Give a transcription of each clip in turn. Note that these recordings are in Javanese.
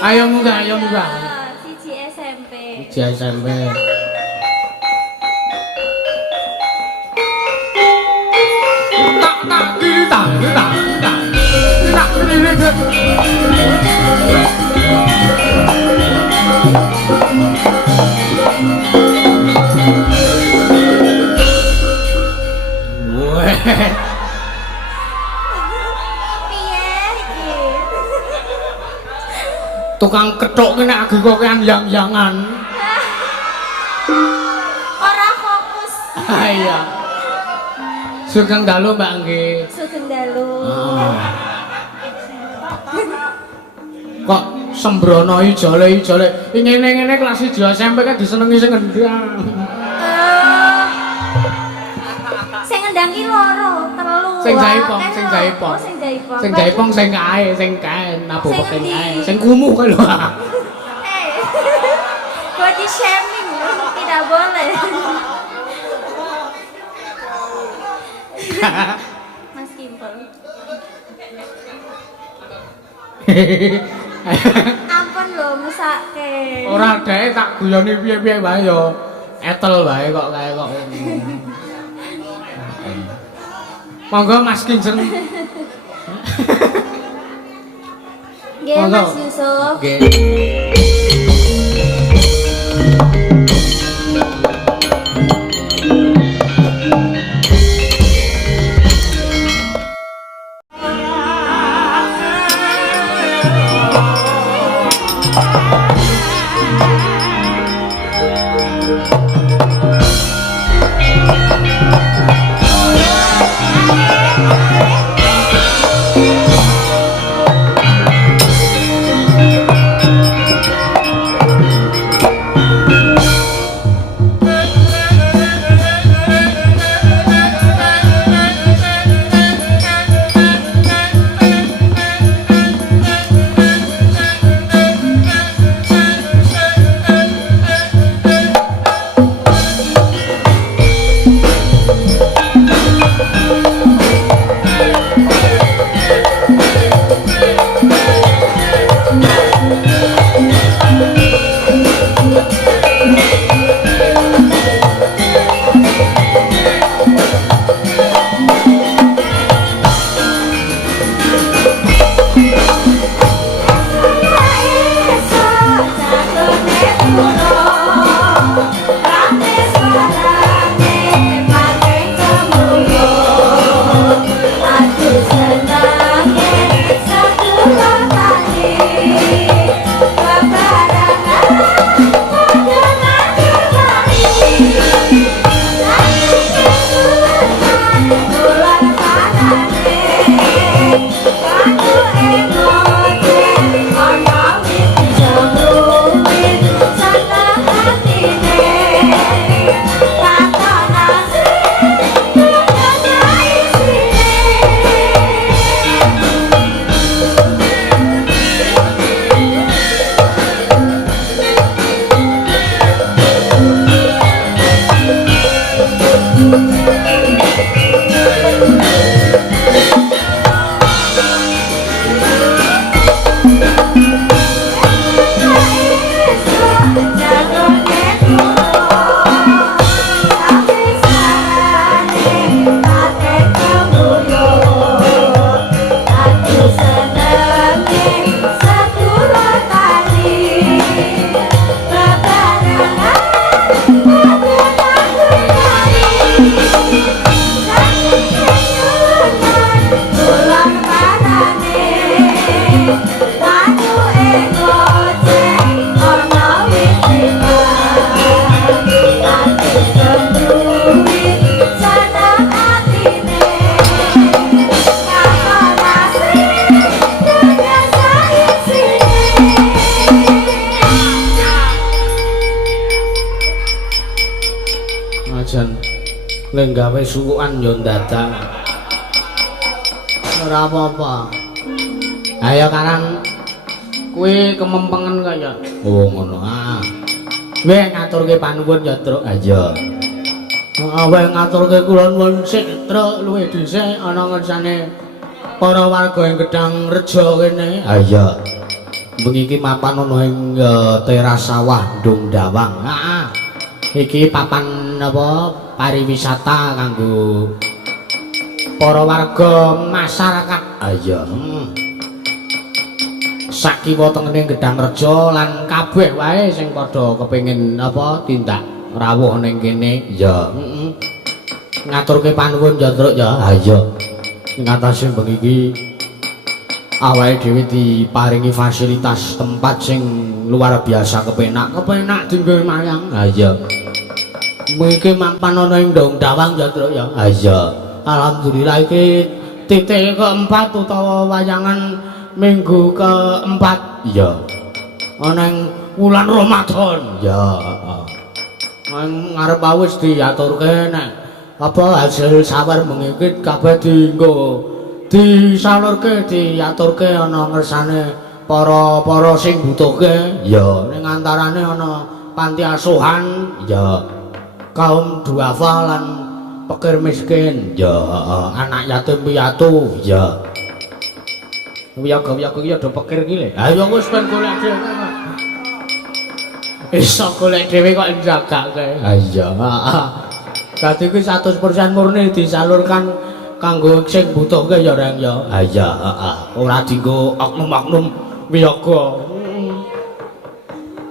Ayo munggah, ayo munggah. Siji SMP. Siji SMP. Tukang kethuk ki nek agi kok yang-yangan. Ora fokus. Ah iya. Sugeng dalu Mbak nggih. Sugeng dalu. Kok sembrono ijole-ijole. Ngene-ngene kelas 1 SMP kan disenengi sing ngendang. Sing ngendang ki loro, telu. Sing jaipong, sing jaipong. Sing jaipong. Sing jaipong sing kae, napa penting kae. Sing kumuh kan lho. Body shaming tidak boleh. Mas Kimpel. Ampun lho mesake. Ora dae tak guyoni piye-piye wae ya. Etel wae kok kae kok. Monggo Mas Kinjen. Nggih Mas Yusuf. Nggih. Gawe sukuan yo dadak. Ora apa-apa. Ayo kanan kuwi kemempengan kaya. Oh ngono ah. Weh ngaturke panuwun ya, Truk. Ayo. Heeh, weh ngaturke kula nuwun sik, Truk, luwih dhisik ana ngersane para warga ing Gedang Rejo kene. Ha iya. Bengi iki mapan ana ing teras sawah Ndung Dawang. Heeh. Iki papan apa pariwisata kanggo para warga masyarakat. Ha iya. Sakiwa tengene Gedang Rejo lan kabeh wae sing padha kepengin apa tindak rawuh ning kene. Ya, heeh. Ngaturke panuwun ya, Truk ya. Ha iya. Ing atase bengi iki awake dhewe diparingi fasilitas tempat sing luar biasa kepenak dinggo mayang. Ha iya. Mengki mampan ana ing Ndung Dawang ya, Truk ya. Ha iya. Alhamdulillah iki titik keempat utawa wayangan minggu keempat. Iya. Ana ing wulan Ramadan. Ya, heeh. Nang ngarep wis diaturke nek apa hasil sawar bengi iki kabeh disalurke diaturke ana ngersane para sing butuhke. Ya, ning antarane ana panti asuhan, ya. Kaum duafa lan pikir miskin. Ya, heeh. Anak yatim piatu, ya. Wiyaga-wiyaga iki ada pikir iki lho. Ha ya wis ben golek dhewe. Iso golek dhewe kok njagake. Ha iya, heeh. Dadi kuwi 100% murni disalurkan kanggo sing butuhke ya Reng ya. Ha iya, heeh. Ora dienggo oknum-oknum wiyaga.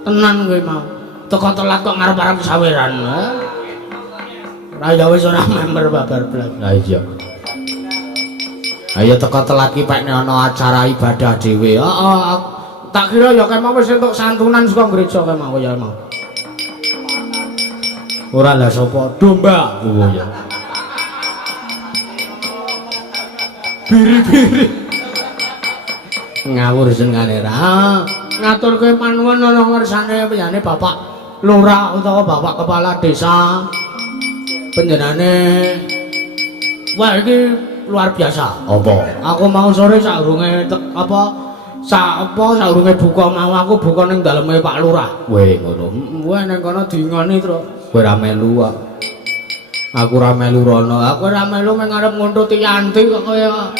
Tenan kowe mau. Teko telat kok ngarep-arep saweran. Ora ya wis ora member babar blas. Ha iya. Ayo teko telat ki pekne ana acara ibadah dhewe. Heeh. Tak kira ya kemau wis entuk santunan saka gereja kemau ya mau. Ora lah sapa domba. Oh ya. Biri-biri. Ngawur senengane ra. Ngaturke panuwun ana ngersane penyane Bapak Lurah utawa Bapak Kepala Desa. Panjenengane wah iki luar biasa. Apa? Aku mau sore saurunge saurunge buka mau aku buka ning daleme Pak Lurah. Weh ngono. Weh ning kono dingoni, Truk. Kowe ra melu kok. Aku ra melu rono. Aku ra melu mung arep nguntuti Yanti kok kaya.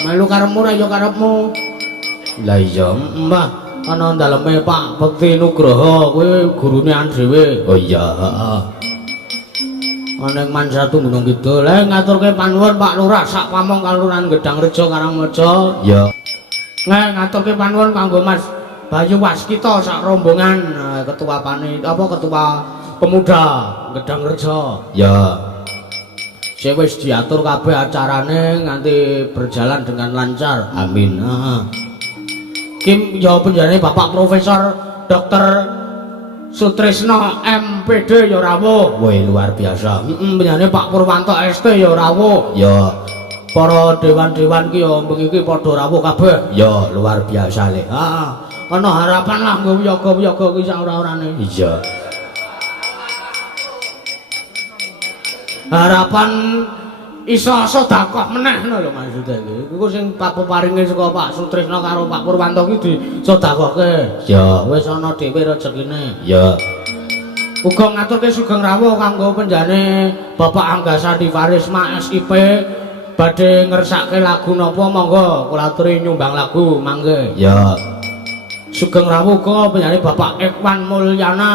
Melu karepmu ra ya karepmu. Lah iya, Mbah. Ana daleme Pak Bekti Nugroho, kowe gurune an dhewe. Oh iya, heeh. Ana ing Mansatu Gunung Kidul. Ngaturke panuwun Pak Lurah sak pamong Kalurahan Gedang Rejo Karangmaja. Ya. Ngaturke panuwun kanggo Mas Bayu Waskita sak rombongan ketua pemuda Gedang Rejo. Ya. Sing wis diatur kabeh acarane nganti berjalan dengan lancar. Amin. Heeh. Kim ya penjarane Bapak Profesor Dr. Sutrisno MPD ya rawuh. Woi luar biasa. Penyanyi Pak Purwanto ST ya rawuh. Ya. Para dewan-dewan ki ya bengi iki padha rawuh kabeh. Ya luar biasa le. Heeh. Ana harapan lah nggo wiyaga-wiyaga ki sak ora-orane. Iya. Harapan iso sedekah meneh lho maksude iki. Iku sing paparinge saka Pak Sutrisno karo Pak Purwanto ki disedekahke. Ya, wis ana dhewe rezekine. Ya. Uga ngaturke sugeng rawuh kanggo penjane Bapak Anggasani Farisma SIP badhe ngersake lagu napa monggo kula aturi nyumbang lagu mangke. Ya. Sugeng rawuh uga penjane Bapak Ekwan Mulyana.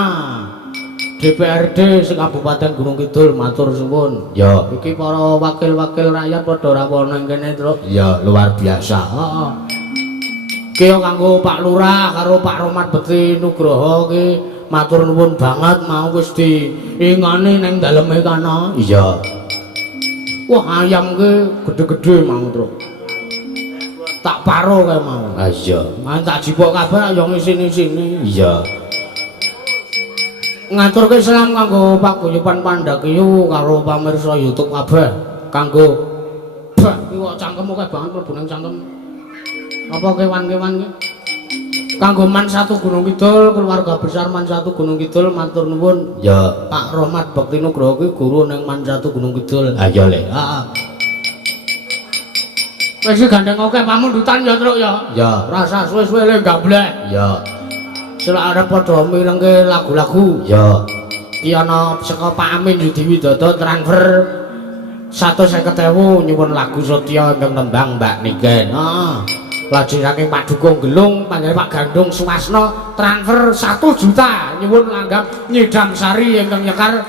DPRD sing Kabupaten Gunung Kidul matur suwun. Ya, iki para wakil-wakil rakyat padha rawuh nang kene, Truk. Ya, luar biasa. Heeh. Ki kanggo Pak Lurah karo Pak Romat Bekti Nugroho ki matur nuwun banget mau wis diingani ning daleme kana. Iya. Wah, ayam ki gedhe-gedhe mau, Truk. Tak paro kae mau. Ha iya. Tak jipuk kabeh ya ngisini-sini. Iya. Ngaturke salam kanggo Pak Guyuban Pandhakiyu karo pamirsa YouTube kabeh kanggo bak iki kok cangkemmu kae banget mlebu nang cangkem. Apa kewan-kewan ki? Kanggo Mansatu Gunung Kidul, keluarga besar Mansatu Gunung Kidul matur nuwun. Ya, Pak Romat Bekti Nugroho ki guru ning Mansatu Gunung Kidul. Ha iya le. Heeh. Wis gandeng oke pamundutan ya, Truk ya. Ya, rasa suwe-suwe le gablek. Ya. Selak arep padha mirengke lagu-lagu. Ya. Iki ana saka Pak Amin Yudi Widodo transfer 150.000 nyuwun lagu Setya ingkang tembang Mbak Niken. Lajeng saking Pak Dukung Gelung panjenengan Pak Gandung Suwasna transfer 1 juta nyuwun langgam Nyidam Sari ingkang nyekar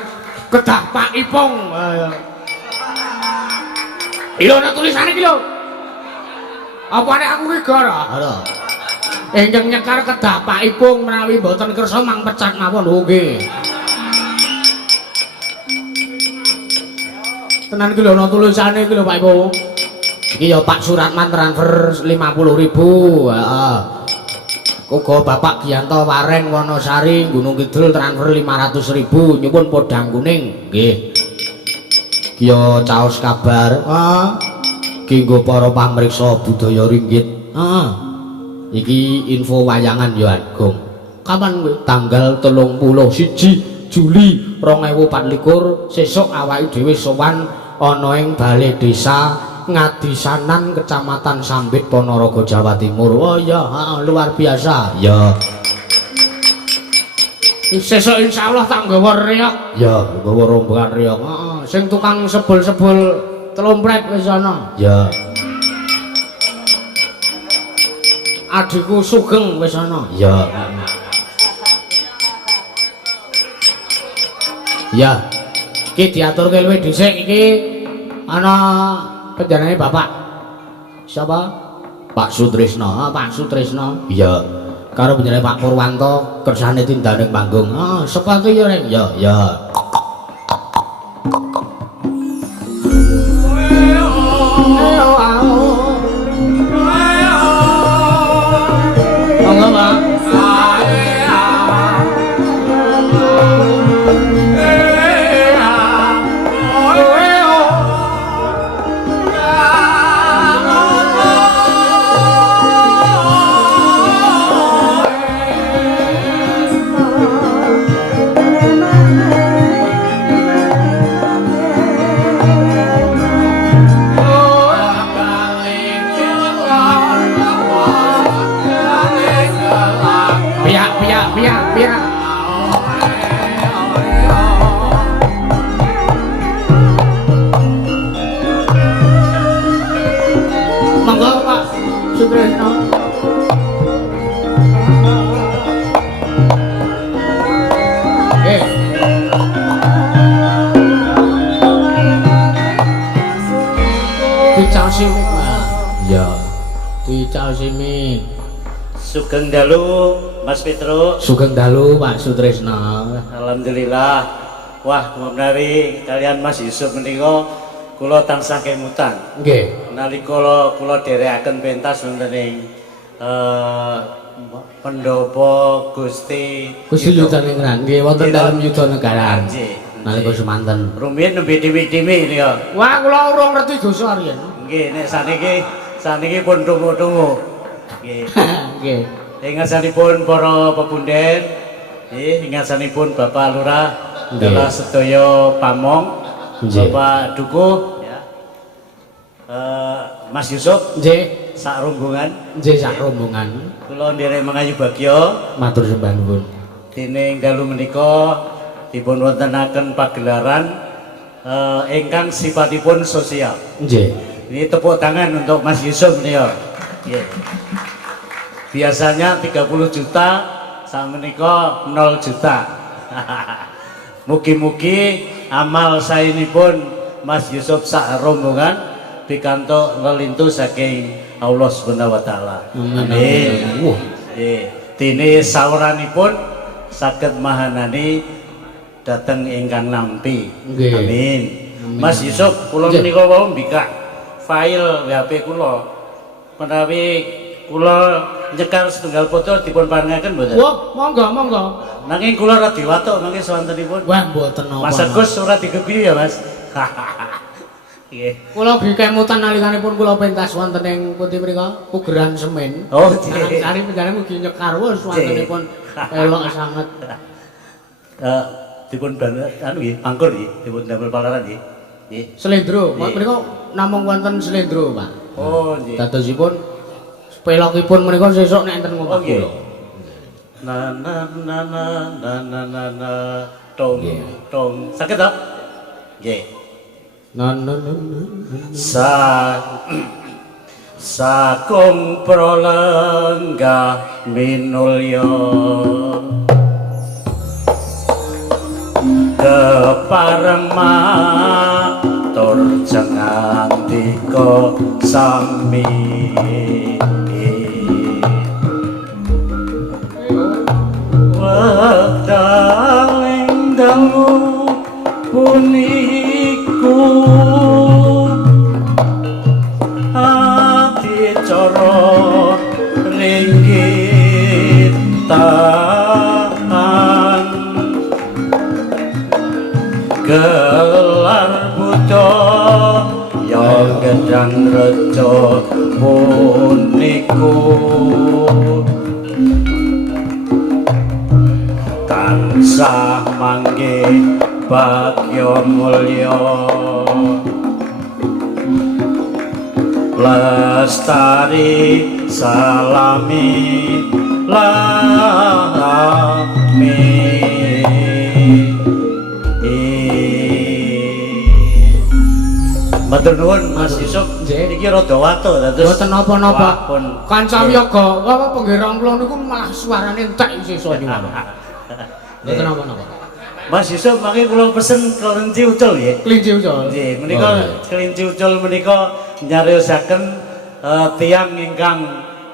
kedah Pak Ipong. Lho nek tulisane iki lho. Apa nek aku ki gara? Ingkang nyekar kedah Pak Ipong menawi mboten kersa mang pecat mawon nggih. Tenan iki lho ana tulisane iki lho Pak Ipong. Iki ya Pak Suratman transfer 50.000. Heeh. Uga Bapak Giyanto Wareng Wonosari Gunung Kidul transfer 500.000 nyuwun podang kuning. Nggih. Iki ya caos kabar. Kanggo para pamriksa budaya ringgit. Iki info wayangan ya Agung. Kapan kowe? Tanggal 31 Juli 2024 sesuk awake dhewe sowan ana ing Balai Desa Ngadisanan Kecamatan Sambit Ponorogo Jawa Timur. Oh ya, luar biasa. Ya. Sesuk insyaallah tak nggawa reok. Ya, nggawa rombongan reok. Sing tukang sebul-sebul telompret wis ana. Ya. Adikku Sugeng wis ana. Ya. Ya. Iki diaturke luwih dhisik iki ana penjenengane Bapak siapa? Pak Sutrisno. Pak Sutrisno. Iya. Karo penjenengane Pak Purwanto kersane tindaning panggung. Sepatu ya Rek. Ya, ya. Monggo, Pak. Sugeng dalu Mas Petro. Sugeng dalu Pak Sutrisno. Alhamdulillah. Wah, menawi kalian Mas Yusuf menika kula tansah kemutan. Nggih. Nalika kula dherekaken pentas wonten ing Pendopo Gusti Yudanegara. Nggih, wonten dalem Yudanegara. Nggih. Nalika semanten. Rumiyin nembe dewi-dewi niku. Wah, kula urung ngerti dosa riyen. Nggih, nek saniki pun tunggu-tunggu. Nggih. Nggih. Ingatsanipun para pepunden, nggih, ingatsanipun Bapak Lurah, dalah sedaya pamong, Bapak Dukuh, ya. Mas Yusuf, nggih, sak rombongan. Nggih, sak rombongan. Kula nderek mengayu bagya, matur sembah nuwun. Dene dalu menika dipun wontenaken pagelaran ingkang sifatipun sosial. Nggih. Ini tepuk tangan untuk Mas Yusuf nih. Yeah. Biasanya 30 juta, sama menika 0 juta. Mugi-mugi amal saya ini pun Mas Yusuf sak rombongan pikantuk lelintu saking Allah Subhanahu wa taala. Amin. Dene sauranipun saged mahanani dateng ingkang nampi. Amin. Mas Yusuf kula menika wau mbikak file HP kula. Menawi kula nyekar setunggal foto dipun paringaken mboten? Wah, monggo, monggo. Nanging kula ora diwatuk mangke sawantenipun. Wah, mboten napa. Mas Agus ora digebi ya, Mas. Nggih. Kula kemutan nalikanipun kula pentas wonten ing pundi mriku, Pugeran Semen. Oh, nggih. Sari panjenengan mugi nyekar wis wontenipun elok sanget. Dipun anu nggih, angkur nggih, dipun damel palaran nggih. Nggih. Slendro, mriku namung wonten slendro, Pak. Oh, nggih. Dadosipun pelokipun menika sesuk nek enten ngomong kula. Na na na na na na na tong tong. Saged to? Nggih. Sakung prolenggah minulya kepareng matur jengandika sami wekdaling dalu puniku adicara ringgit tahan gelar buta yang gedang reca puniku tansah manggih bagya mulya lestari salami lami matur nuwun Mas Yusuf iki rada watuk dados Mboten napa-napa. Kanca wiyaga apa penggirang kula niku malah suarane entek sesuk nyuwun. Mboten napa-napa. Mas Yusuf mangke kula pesen kelinci ucul nggih. Kelinci ucul. Nggih, menika kelinci ucul menika nyariosaken tiyang ingkang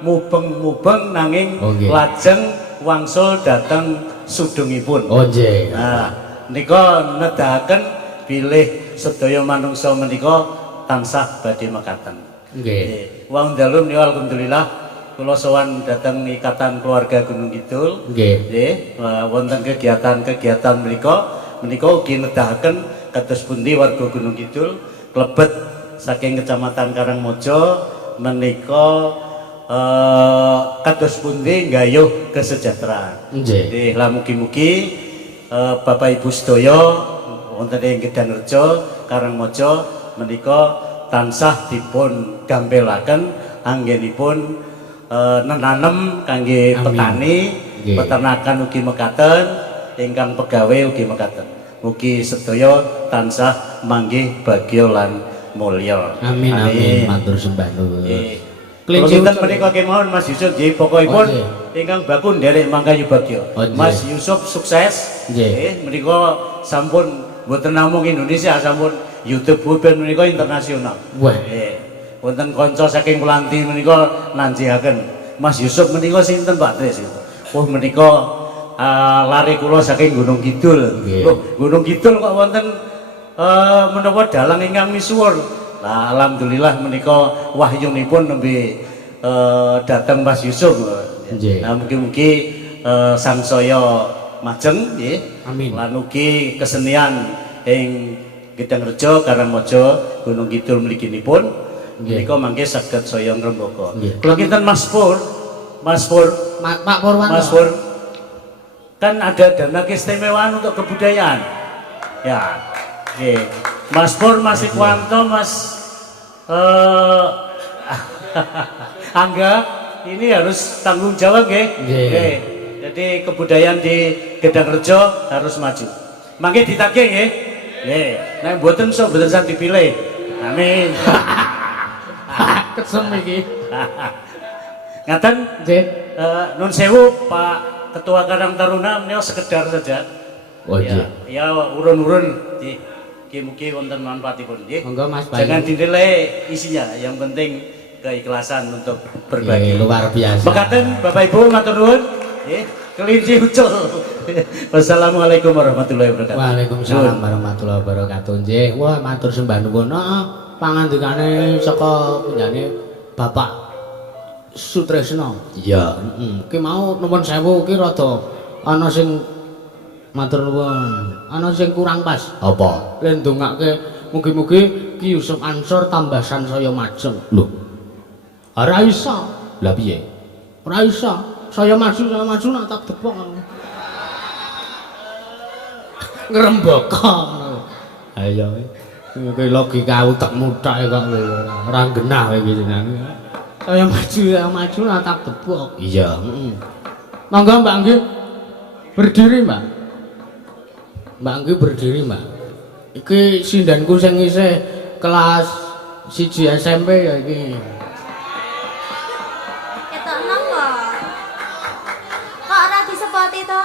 mubeng-mubeng nanging lajeng wangsul dhateng sudungipun. Oh nggih. Nah, nika nedahaken bilih sedaya manungsa menika tansah badhe mekaten. Nggih. Wong dalu menika alhamdulillah kula sowan dhateng Ikatan Keluarga Gunung Kidul. Nggih, wonten kegiatan-kegiatan menika ugi nedahaken kados pundi warga Gunung Kidul klebet saking Kecamatan Karangmojo menika kados pundi nggayuh kesejahteraan. Nggih, lah mugi-mugi Bapak Ibu sedaya wonten ing Gedangrejo Karangmojo menika tansah dipun gampelaken anggenipun nenanem kangge petani, peternakan ugi mekaten, ingkang pegawai ugi mekaten. Mugi sedaya tansah manggih bagya lan mulya. Amin amin matur sembah nuwun. Kelinci menika kemawon Mas Yusuf nggih pokokipun ingkang baku nderek mangkayu bagya. Mas Yusuf sukses. Nggih menika sampun mboten namung Indonesia sampun YouTube ben menika internasional. Nggih. Wonten kanca saking Kulanti menika nanjihaken Mas Yusuf menika sinten Pak Tris? Oh menika lari kula saking Gunung Kidul. Loh, Gunung Kidul kok wonten menapa dalang ingkang misuwur. Nah, alhamdulillah menika wahyunipun nembe dhateng Mas Yusuf. Nah, mugi-mugi sangsaya majeng nggih. Amin. Lan ugi kesenian ing Gedangrejo Karangmojo Gunung Kidul mliginipun menika mangke saged saya ngrembaka. Kula kinten Mas Pur, Pak Purwanto. Mas Pur. Kan ada dana keistimewaan untuk kebudayaan. Ya. Nggih. Mas Pur, Mas Ikwanto, Mas Angga ini harus tanggung jawab nggih. Nggih. Jadi kebudayaan di Gedangrejo harus maju. Mangke ditagih nggih. Nggih. Nek mboten so mboten saged dipilih. Amin. Kesem iki. Ngaten nggih. Nun sewu Pak Ketua Karang Taruna menika sekedar saja. Oh nggih. Ya urun-urun nggih. Mugi-mugi wonten manfaatipun nggih. Monggo Mas Bayu. Jangan dinilai isinya, yang penting keikhlasan untuk berbagi. Luar biasa. Mekaten Bapak Ibu matur nuwun nggih. Kelinci ucul. Wassalamualaikum warahmatullahi wabarakatuh. Waalaikumsalam warahmatullahi wabarakatuh. Nggih. Wah matur sembah nuwun. Pangandikane saka penjane Bapak Sutresno. Iya, ki mau nuwun sewu ki rada ana sing matur nuwun, ana sing kurang pas. Apa? Len ndongake mugi-mugi Ki Yusuf Ansor tambah sansaya majeng. Lho. Ora iso. Lah piye? Ora iso. Saya maju nak tak depok. Ngrembaka ngono. Ayo. Iki logika utek-mutek kok ora genah iki jenenge. Saya maju lah tak tebok. Iya, Monggo Mbak Anggi berdiri, Mbak. Mbak Anggi berdiri, Mbak. Iki sindanku sing isih kelas 1 SMP ya iki. Ketok enom kok. Kok ora disepoti to?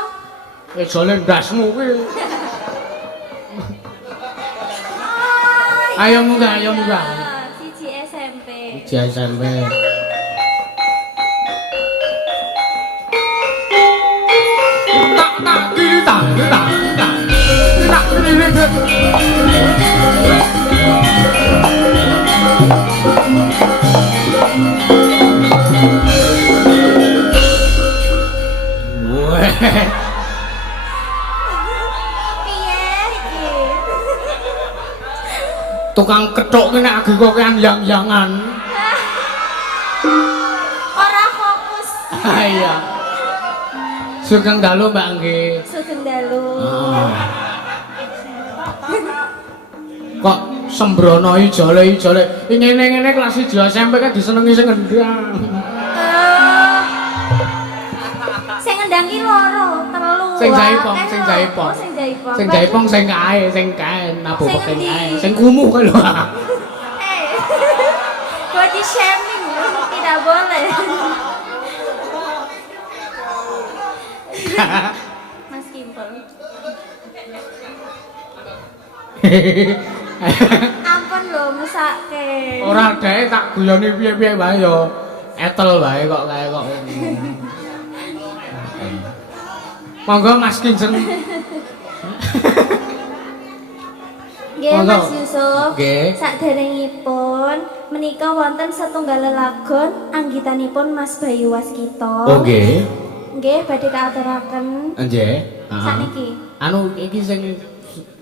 Jole ndasmu kuwi. Ayo munggah, ayo munggah. 1 SMP. 1 SMP. Piye iki? Tukang kethuk ki nek agi kok yang-yangan. Ora fokus. Ha iya. Sugeng dalu Mbak nggih. Sugeng dalu. Kok sembrono ijole. Ngene-ngene kelas 1 SMP kan disenengi sing ngendang. Sing ngendang ki loro, telu. Sing jaipong, akeh sing lho. jaipong. Oh, sing jaipong. Sing jaipong sing kae nabobok Sing sing endi? kae. Sing kumuh kae lho. Body shaming tidak boleh. Mas Kimpel. Ampun lho mesake. Ora dae tak guyoni piye-piye wae ya. Etel wae kok kae kok. Monggo Mas Kinjeng. Nggih Monggo. Mas Yusuf. Nggih. Saderengipun menika wonten setunggal lelagon anggitanipun Mas Bayu Waskita. Oh nggih. Nggih badhe kaaturaken. Nggih. Sakniki. Anu iki sing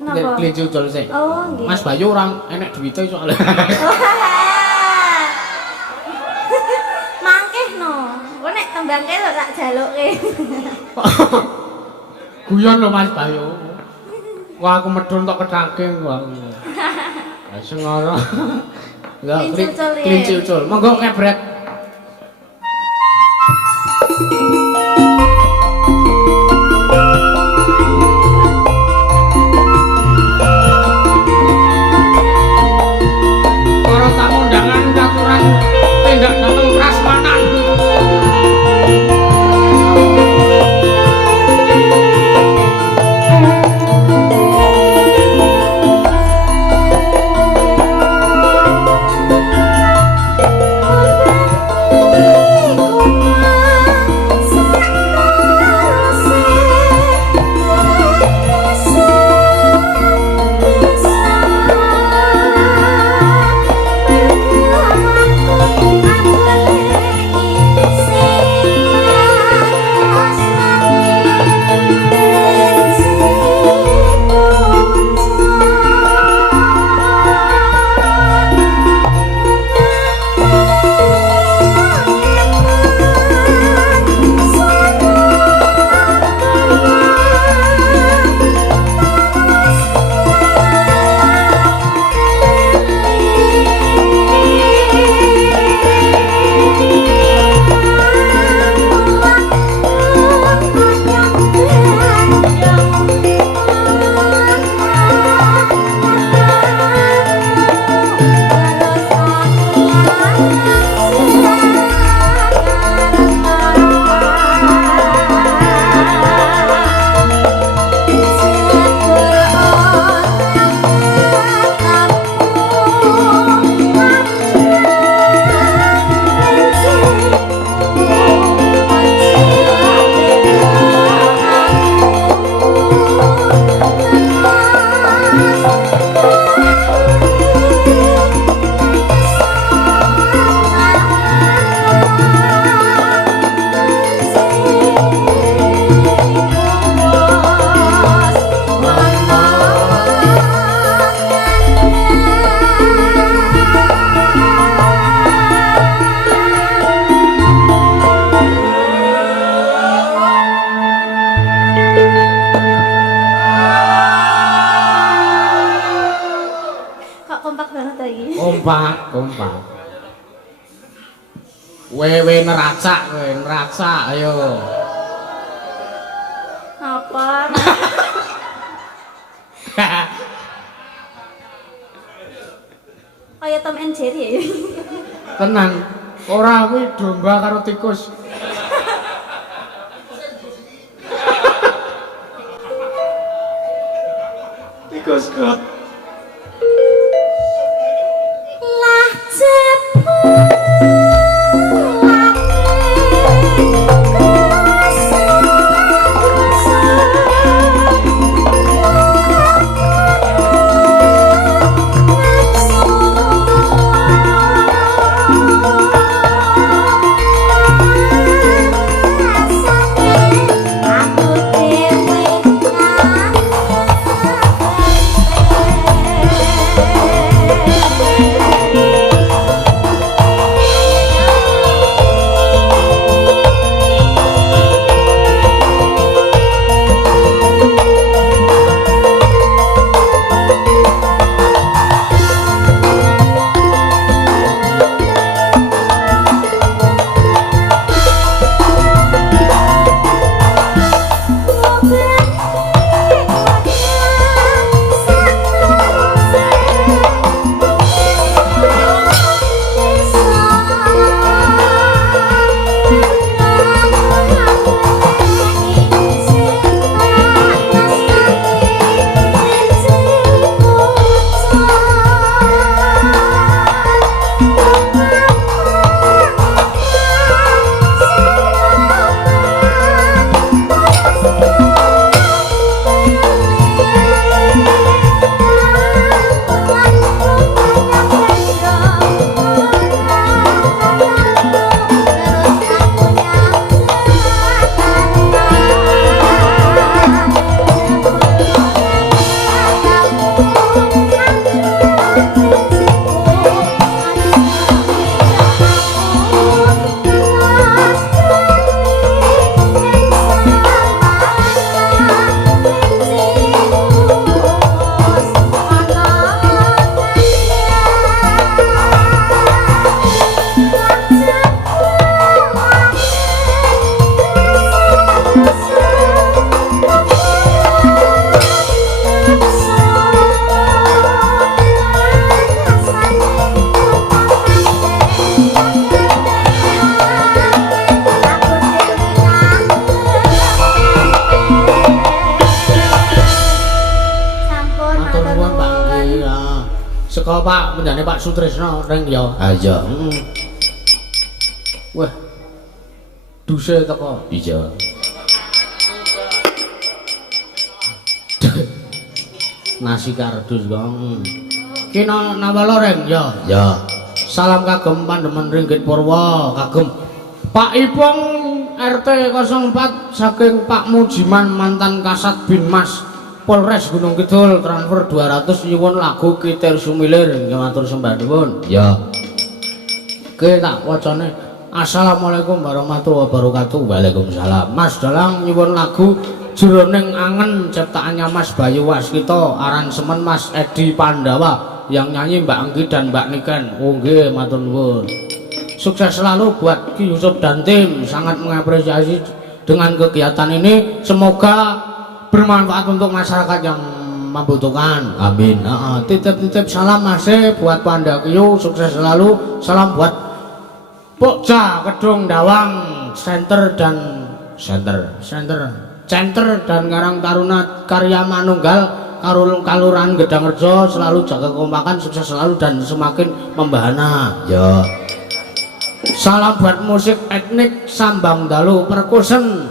Napa? kelinci ucul sik. Oh nggih. Mas Bayu orang enek duwite soalnya. Mangkeh no. Kok nek tembangke lho tak jaluke. Guyon lho Mas Bayu. Wah aku medun tok kedake wah. Lah sing ora. Enggak Kelinci ucul, ya. kelinci ucul. Monggo kebret. Para tamu undangan katuran tindak dateng prasmanan. kompak. Wewe neracak, ayo. Apa? Tom and Jerry ya. Tenan. Ora kuwi domba karo tikus. Tikus kok. Lah cepu. Saka Pak menjane Pak Sutrisno ring ya. Ha iya. Wah. Duse teko. Iya. Nasi kardus kong. Kina nawala ring ya. Ya. Salam kagem Pandemen Ringgit Purwa kagem Pak Ipong RT 04 saking Pak Mujiman mantan Kasat Binmas Polres Gunung Kidul transfer 200 nyuwun lagu Kitir Sumilir nggih matur sembah nuwun. Ya. Oke tak wacane. Assalamualaikum warahmatullahi wabarakatuh. Waalaikumsalam. Mas Dalang nyuwun lagu Jroning Angen ciptaannya Mas Bayu Waskita, aransemen Mas Edi Pandawa, yang nyanyi Mbak Anggi dan Mbak Niken. Oh nggih matur nuwun. Sukses selalu buat Ki Yusuf dan tim, sangat mengapresiasi dengan kegiatan ini, semoga bermanfaat untuk masyarakat yang membutuhkan. Amin. Titip-titip salam masih buat Panda Kiyo, sukses selalu. Salam buat Pokja Kedung Dawang Center dan Karang Taruna Karya Manunggal Kalurahan Gedangrejo, selalu jaga kekompakan, sukses selalu dan semakin membahana. Ya. Salam buat musik etnik Sambang Dalu Perkusen.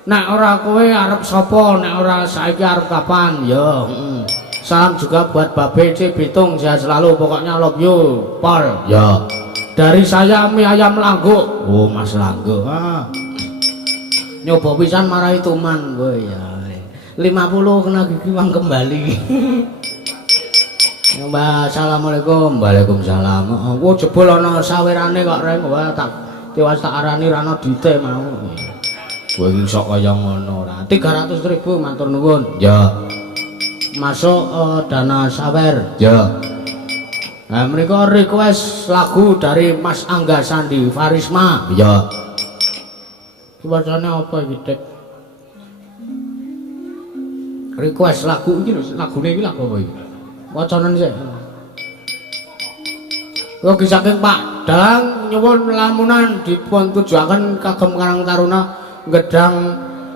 Nek ora kowe arep sapa, nek ora saiki arep kapan? Ya, Salam juga buat Babe C Bitung, sehat selalu, pokoknya love you, Pol. Ya. Dari saya mie ayam langguk. Oh, Mas Langguk. Nyoba pisan marahi tuman kowe ya. 50 kena gigi uang kembali. Mbak, assalamualaikum. Waalaikumsalam. Oh, jebul ana sawirane kok reng, wah tak tewas tak arani rano dite mau. Kowe iki sok kaya ngono ora. 300.000 matur nuwun. Ya. Masuk dana sawer. Ya. Nah, mereka request lagu dari Mas Angga Sandi Farisma. Ya. Bacane apa iki, Dek? Request lagu iki lho, lagune iki lagu apa iki? Wacanen sik. Ugi saking Pak Dalang nyuwun lamunan dipun tujuaken kagem Karang Taruna Gedang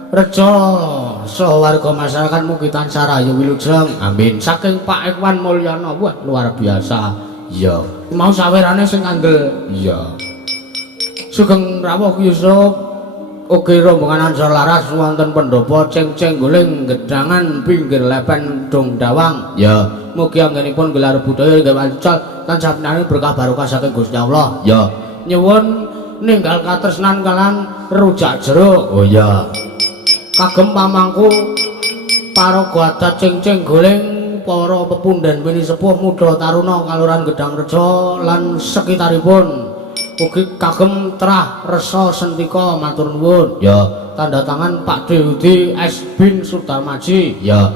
Rejo saha warga masyarakat mugi tansah rahayu wilujeng. Amin. Saking Pak Ekwan Mulyana, wah luar biasa. Iya. Mau sawerane sing kandel. Iya. Sugeng rawuh Yusuf ugi rombongan Ansor laras wonten pendopo ceng-ceng guling gedangan pinggir lepen Dong Dawang. Ya, mugi anggenipun gelar budaya nggih wancul tansah pinaring berkah barokah saking Gusti Allah. Ya, nyuwun ninggal katresnan kalan rujak jeruk. Oh ya. Kagem pamangku paraga adat ceng-ceng guling para pepundhen wini sepuh muda taruna Kalurahan Gedang Rejo lan sekitaripun. Ugi kagem Trah Resa Sentika matur nuwun. Ya, tanda tangan Pak Deudi S bin Sudarmaji. Ya.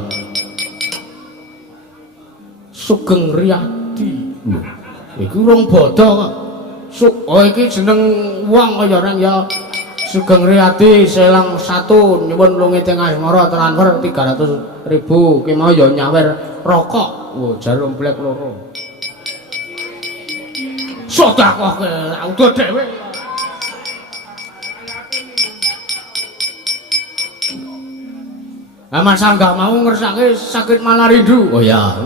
Sugeng Riyadi. Lho, iki urung bodho kok. Oh iki jeneng wong kaya reng ya. Sugeng Riyadi Selang 1 nyuwun lungi teng asmara transfer 300.000. Ki mau ya nyawer rokok. Wo jarum blek loro. Sedekah ke udah dhewe. Lah Mas Angga mau ngersake sakit malah rindu. Oh ya,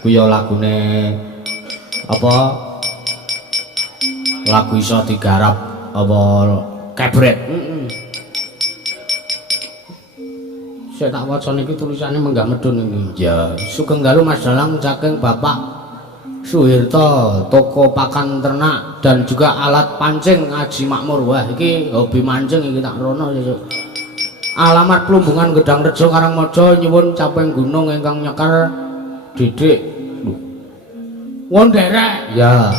ku ya lagune apa? Lagu iso digarap apa kebret. Saya tak waca niki tulisane menggah medun iki. Ya, sugeng dalu Mas Dalang saking Bapak Suhirto, toko pakan ternak dan juga alat pancing Aji Makmur. Wah, iki hobi mancing iki tak rono sesuk. Alamat Plumbungan Gedang Rejo Karangmojo nyuwun caping gunung ingkang nyekar Didik. Lho. Wong derek. Ya.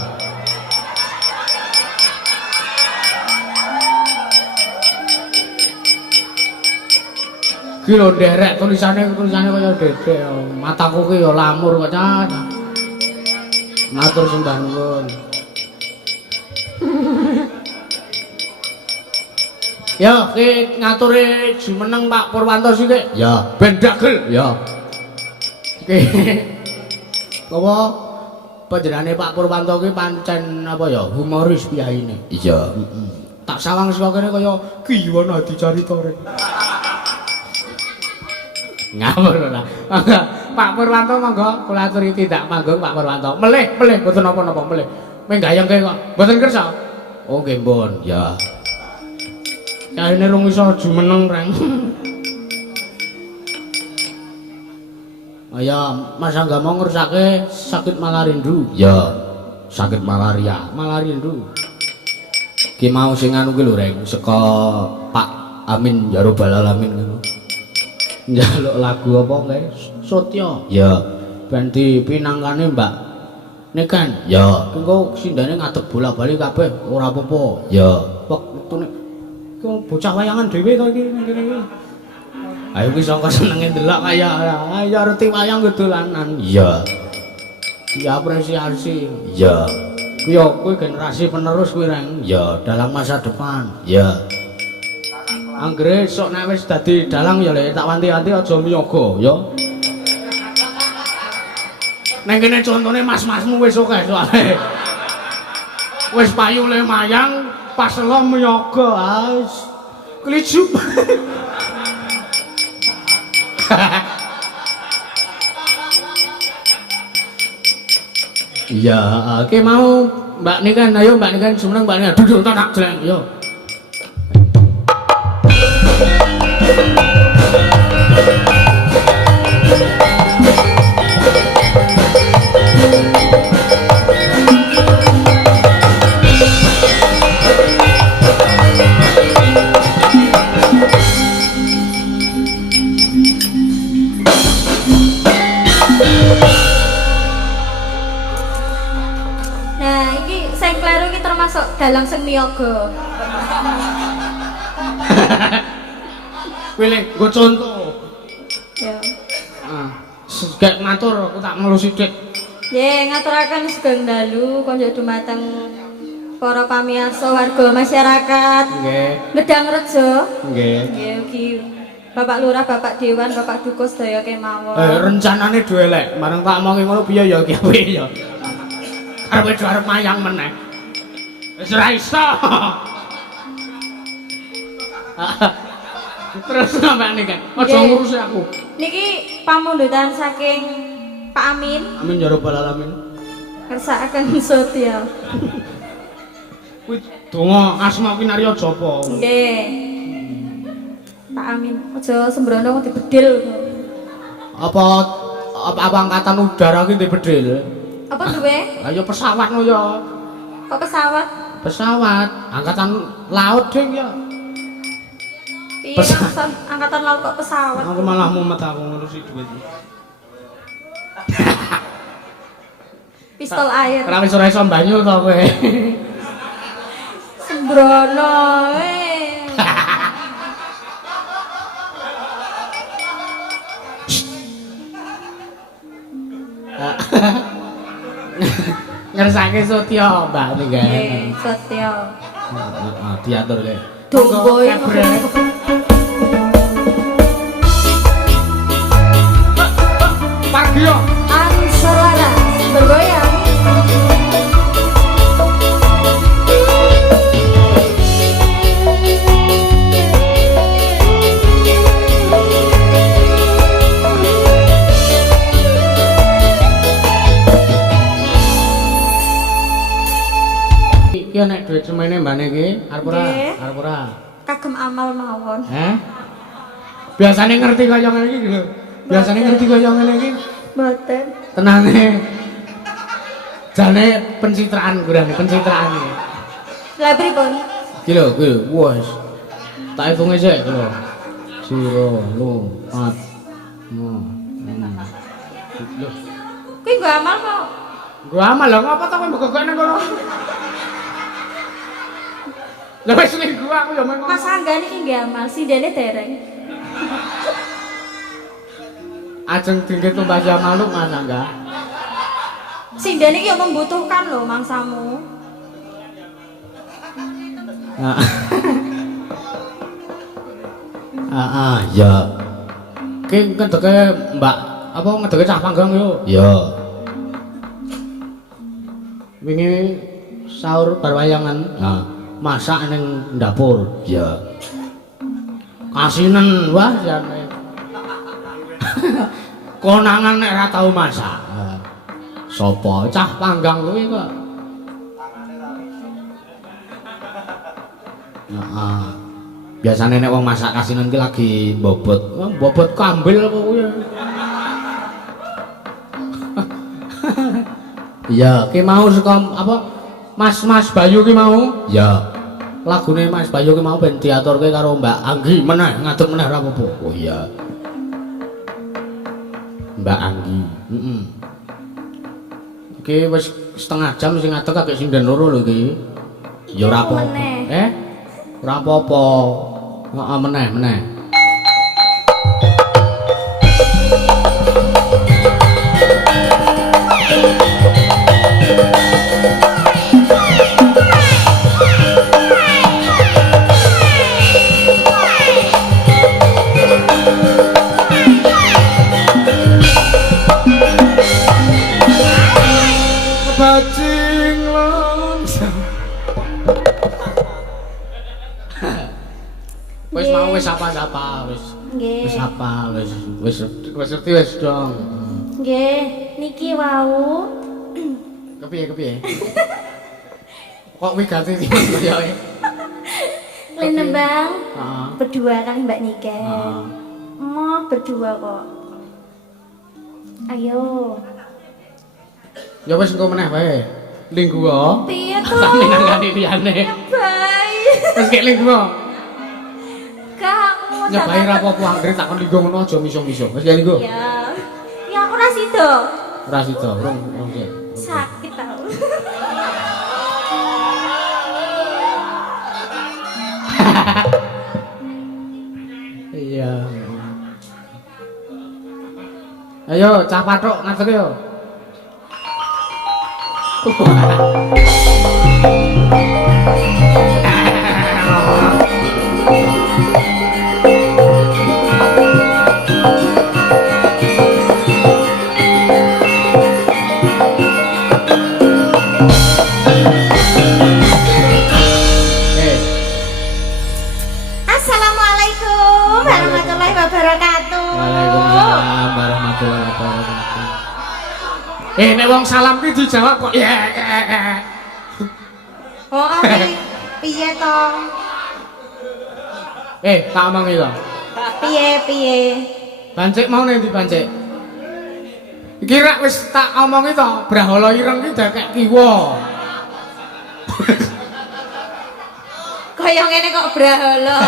Ki lho derek tulisane kaya Dedek. Mataku ki ya lamur kok. Matur sembah nuwun. Ya, ki ngaturi jumeneng Pak Purwanto sithik. Ya, ben dagel. Ya. Ki apa panjenengane Pak Purwanto ki pancen apa ya humoris piyaine. Iya, Tak sawang saka kene kaya kiwan adi caritane. Ngawur ora. Pak Purwanto monggo kula aturi tindak manggung Pak Purwanto. Melih mboten napa-napa melih. Menggayengke kok. Mboten kersa. Oh nggih mbon. Ya. Kaene rung iso jumeneng reng. Ya, Mas Angga mau ngersake sakit malarindu. Ya. Sakit malaria, malarindu. Ki mau sing anu ki lho reng saka Pak Amin ya Rabbal Alamin ngono. Njaluk lagu apa kae? Sotya. Ya. Ben dipinangkane Mbak Nekan. Ya. Engko sindane ngadeg bola-bali kabeh ora apa-apa. Ya. Wektune ki bocah wayangan dhewe to iki ngene iki. Ayo ki sangka senenge ndelok kaya ayo arti wayang dolanan. Iya. Diapresiasi. Iya. Kuwi generasi penerus kuwi reng. Ya, dalam masa depan. Ya. Anggere sok nek wis dadi dalang ya lek tak wanti-wanti aja miyaga ya. Neng kene contone mas-masmu wis akeh soalé. Wis payu le mayang pas lo miyaga as. Klijup. Iya, oke mau Mbak Nikan, ayo Mbak Nikan jumeneng Mbak Nikan duduk tak jeleng yo. Dalang sing niaga. Pilih nggo contoh. Ya. Gek matur aku tak melu sithik. Nggih, ngaturaken sugeng dalu kangge dumateng para pamirsa warga masyarakat. Nggih. Gedang Rejo. Nggih. Nggih ugi Bapak Lurah, Bapak Dewan, Bapak Dukus daya kemawon. Rencanane dhewe elek, marang tak omongi ngono piye ya ki apik ya. arep arep mayang meneh. Wis ora iso. Terus sampean iki, aja ngurusi aku. Niki pamundutan saking Pak Amin. Amin ya rabbal alamin. Kersakaken Sotya. Kuwi donga asma kinarya japa. Nggih. Pak Amin, aja sembrono dibedil. Apa angkatan udara ki dibedil? Apa duwe? Lah ya pesawat no ya. Kok pesawat? Pesawat, angkatan laut ding ya. Piye maksud angkatan laut kok pesawat? Aku malah mumet aku ngurusi duit. Pistol air. Ora wis ora iso banyu to kowe. Sembrono Ngersake Sotya Mbak niki. Nggih, Sotya. Heeh, diatur kae. Domboy. Pargio. Anselara bergoyang. Iki nek dhuwit semene mbane iki arep ora? Nggih. Arep ora? Kagem amal mawon. Biasane ngerti kaya ngene iki lho. Biasane ngerti kaya ngene iki. Mboten. Tenane. Jane pencitraan kurang pencitraane. Lah pripun? Iki lho, wis. Tak hitunge sik lho. 0, 4, 5, 6. Lho, Kuwi nggo amal kok. gua amal lho ngapa to kowe mbegok nang kono? Lah wis ning gua aku ya meng. Mas Angga niki nggih amal, sindene dereng. Ajeng dingke tumbas ya malu Mas Angga. Sindene iki yo membutuhkan lho mangsamu. Ya. Ki ngedeke Mbak apa ngedeke cah panggang yo? Ya. Wingi sahur bar wayangan. Masak ning dapur. Ya. Kasinen wah jane. Konangan nek ora tau masak. Sopo cah panggang kuwi kok. Heeh. Biasane nek wong masak kasinen ki lagi bobot. Bobot kambil apa kuwi. Iya, ki mau saka apa? Mas Bayu ki mau? Ya. Lagune Mas Bayu ki mau ben diaturke karo Mbak Anggi meneh, ngadeg meneh ora apa-apa. Oh iya. Mbak Anggi. Heeh. Iki wis setengah jam sing ngadeg agek sinden loro lho iki. Ya ora apa-apa. Ora apa-apa. Heeh meneh. Bajing lonceng. Wis mau wis apa-apa wis. Nggih. Wis apa wis ngerti wis dong. Nggih, niki wau. Kepiye? Kok wigati iki kaya e? Lenembang. Heeh. Berdua kali Mbak Nike. Heeh. Mau berdua kok. Ayo. Ya wis engko meneh wae. Lingguwa. Piye to? Nangani liyane. Bayi. Wis kek lingguwa. Kamu Nyebai ra apa-apa anggere takon linggo ngono aja miso-miso. Wis kek linggo. Ya. Ya aku ra sida. Ora sida, rong sik. Sakit tau. Iya. Ayo cah pathuk ngadeg yo. Nek wong salam ki dijawab kok ya. Oh, oke. Piye to? Tak omongi to. Piye? Bancik mau ning ndi bancik? Iki rak wis tak omongi to, Brahala ireng ki dakek kiwa. Kaya ngene kok brahala.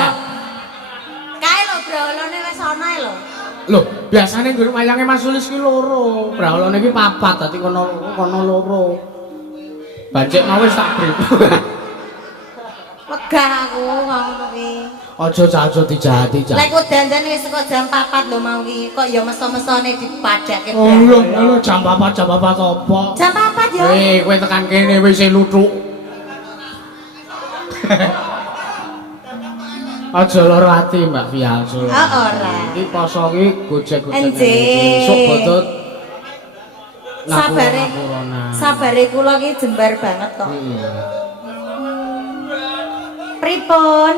Kae lho brahalane wis ana lho. Lho, biasane nggur wayange Mas Sulis ki loro, brahalane ki papat, dadi kono loro. Bancik mau wis tak bri. Wegah aku ngono ki. Aja dijahati, Cak. Lek dandan wis kok jam 4 lho mau ki, kok ya meso-mesone dipadake. Oh lho, jam 4 apa? Jam 4 ya. Kowe tekan kene wis luthuk. Aja lara ati, Mbak Via. Ora. Iki poso ki gojek-gojek. Enjing. Sok bodot. Sabare kula ki jembar banget kok. Pripun?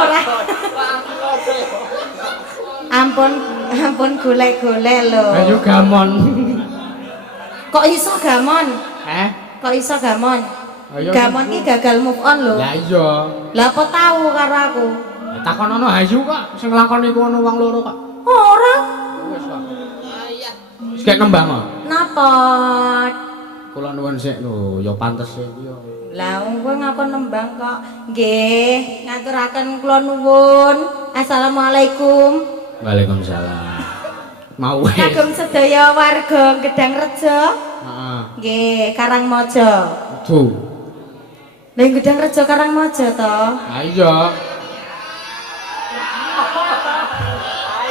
Ora. Ampun golek-golek lho. Ayo gamon. Kok iso gamon? Kok iso gamon? Ayo. Gamon ki gagal move on lho. Lah iya. Lah apa tahu karo aku? Takonono ayu kok sing nglakoni ku ono wong loro kok. Ora. Wis kok. Wis kek nembang kok. Napa? Kula nuwun sik lho, ya pantes sik ya. Lah kowe ngapa nembang kok? Nggih, ngaturaken kula nuwun. Assalamualaikum. Waalaikumsalam. Mau wis. Kagem sedaya warga Gedang Rejo. Heeh. Nggih, Karangmaja. Tuh. Lah Gedang Rejo Karangmaja to? Ha iya.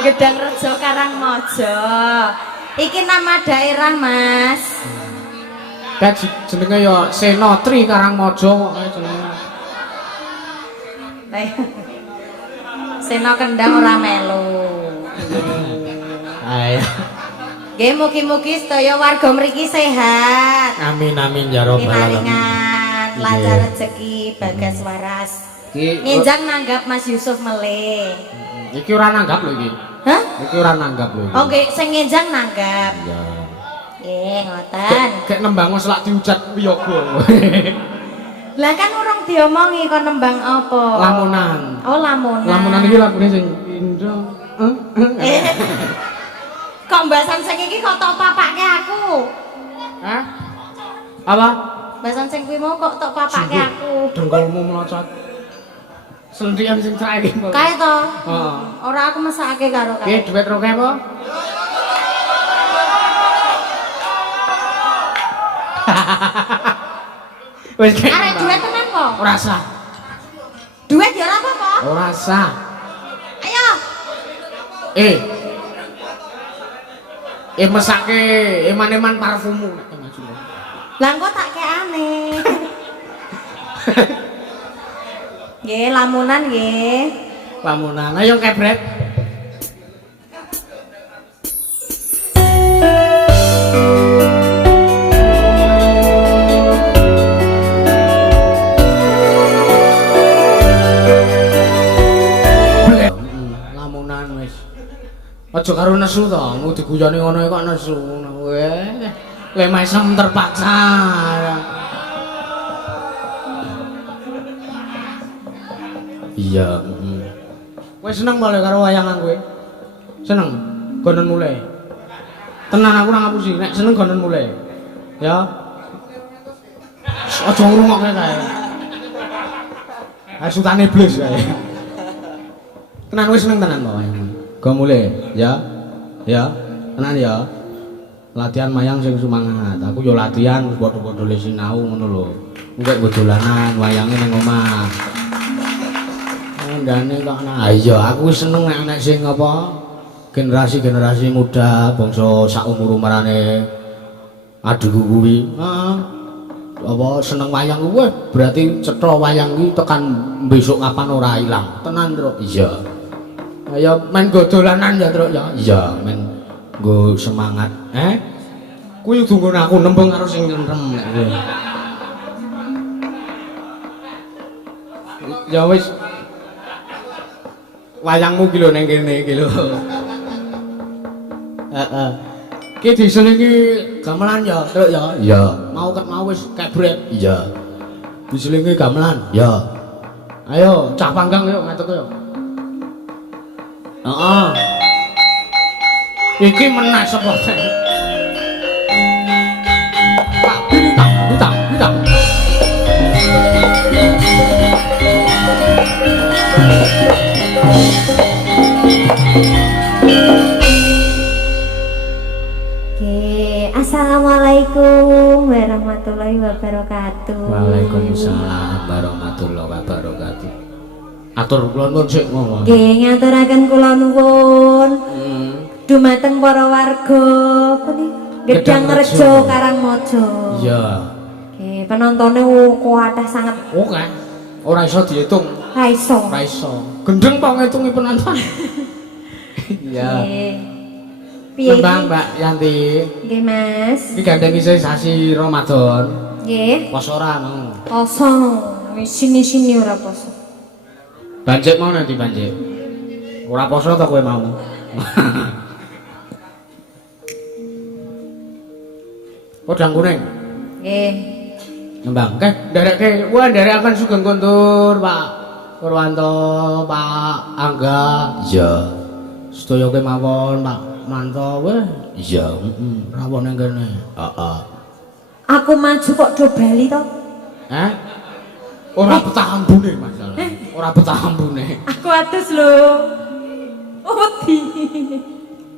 Gedang Rejo Karangmaja. Iki nama daerah, Mas. Kat jenenge ya Senotri Karangmaja kok jenenge. Lah Seno Kendang ora melu. Ayo. Nggih mugi-mugi sedaya warga mriki sehat. Amin ya rabbal alamin. Pinaringan lancar rezeki bagas waras. Nginjang nanggap Mas Yusuf melih. Iki ora nanggap lho iki. Hah? Iki ora nanggap lho iki. Oh nggih, sing nginjang nanggap. Iya. Nggih, ngoten. Kayak nembang wis lak diucat wiyaga. Lah kan urung diomongi kon nembang apa? Lamunan. Oh, lamunan. Lamunan iki lagune sing Indo. Kok mbasan sing iki kok tok papake aku? Hah? Apa? Mbasan sing kuwi mau kok tok papake aku. Dengkulmu melocot. Sendirian sing terakhir. Kae to? Heeh. Ora aku mesake karo kae. Iki duit roke apa? Wis kek. Arek duit tenan po? Ora sah. Duit ya ora apa-apa. Ora sah. Ayo. Mesake eman-eman parfummu nek maju. Lah engko tak keane. Nggih, lamunan nggih. Lamunan. Ayo kebret. Lamunan wis. Aja karo nesu to, mu diguyoni ngono kok nesu. Le mesem terpaksa. Iya, kowe seneng boleh karo wayangan kowe? Seneng? Gonen mulai. Tenan aku ora ngapusi, nek seneng gonen mulai. Ya. Aja ngrungokke kae. Asutan iblis kae. Tenan kowe seneng tenan kok wayangan. Go mulai, ya. Ya. Tenan ya. Latihan mayang sing semangat. Aku yo latihan wis padha-padha le sinau ngono lho. Engko dolanan wayange ning omah. Ndane kok ana. Iya, aku seneng nek sing apa generasi-generasi muda bangsa sak umur-umurane adikku kuwi. Heeh. Apa seneng wayang kuwi berarti cetha wayang kuwi tekan besok kapan ora ilang. Tenan, Truk. Iya. Ayo main go dolanan ya, Truk ya. Iya, main go semangat. Kuwi kudu ngono aku nembung karo sing nyentrem nek kowe. Ya wis. Wayangmu ki lho ning kene iki lho. Heeh. Ki diselingi gamelan ya, Truk ya? Iya. Mau ket mau wis kebret. Iya. Diselingi gamelan. Ya. Ayo, cah panggang yuk ngatek yuk. Heeh. Iki meneh sapa sih? Pak bintang, bintang, bintang. Assalamualaikum warahmatullahi wabarakatuh. Waalaikumsalam warahmatullahi wabarakatuh. Atur kula nuwun sik ngomong. Nggih, ngaturaken kula nuwun. Dumateng para warga puni Gedang Rejo Karangmojo. Iya. Nggih, penontonnya kuatah sangat. Oke. Ora iso diitung. Ra iso. Ora iso. Gendeng kok ngitungi penonton. Iya. Nggih. Piye iki? Mbak Yanti. Nggih, Mas. Iki gandeng isih sasi Ramadan. Nggih. Poso ora mau. Poso. Sini-sini ora poso. Banjik mau nanti banjik. Ora poso ta kowe mau. Podang kuning. Nggih. Nembang. Nderekke, wah nderekaken Sugeng Kuntur, Pak Purwanto, Pak Angga. Iya. Sedaya kemawon, Pak Manto weh. Iya, rawon nang kene. Heeh. Aku maju kok do bali to? Hah? Ora betah ambune masalah. Ora betah ambune. Aku atus lho. Oh, wedi.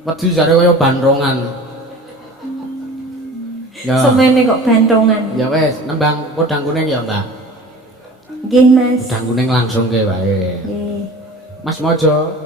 Wedi jare kaya bandrongan. Ya. Semene kok bantongan. Ya wes, nembang podang kuning ya, Mbak. Nggih, Mas. Podang kuning langsung ke wae. Nggih. Mas Mojo.